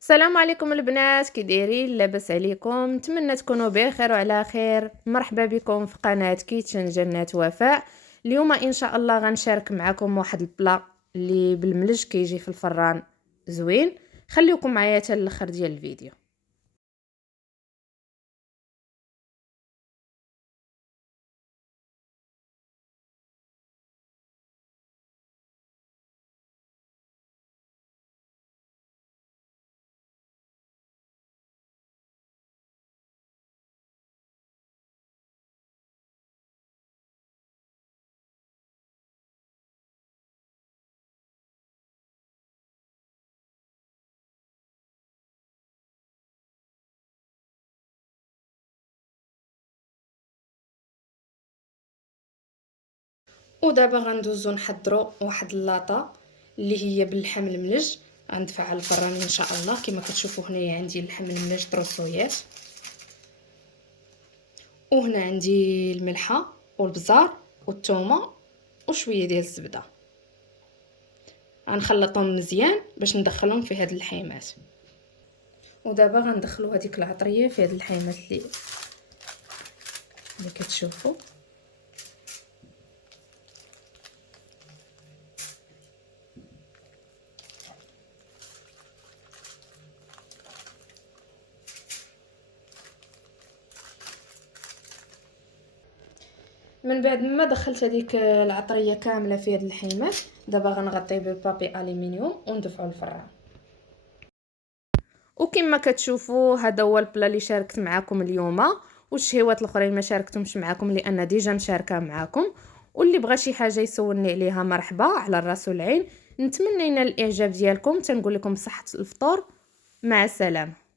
السلام عليكم البنات، كي دايرين؟ لاباس عليكم؟ نتمنى تكونوا بخير وعلى خير. مرحبا بكم في قناه كيتشن جنات وفاء. اليوم ان شاء الله غنشارك معكم واحد البلا اللي بالملج كيجي في الفران زوين. خليكم معايا حتى الاخر ديال الفيديو. ودابا غندوزو نحضروا واحد اللاطه اللي هي باللحم الملج. غندفعل الفران ان شاء الله. كما كتشوفوا هنايا عندي اللحم الملج طروسويات، وهنا عندي الملحه والبزار والثومه وشويه ديال الزبده. غنخلطهم مزيان باش ندخلهم في هاد اللحيمات. ودابا غندخلوا هذيك العطريه في هاد اللحيمات اللي كتشوفوا. من بعد ما دخلت هذيك العطريه كامله في هاد اللحيمات، دابا غنغطيه ببابي الومنيوم وندفعوا الفران. وكما كتشوفوا هذا هو البلا اللي شاركت معكم اليوم. والشهيوات الاخرين ما شاركتهمش معكم لان ديجا مشاركه معكم. واللي بغى شي حاجه يسولني عليها مرحبا، على الراس والعين. نتمنى ينال الاعجاب ديالكم. تنقول لكم بصحه الفطور. مع السلامه.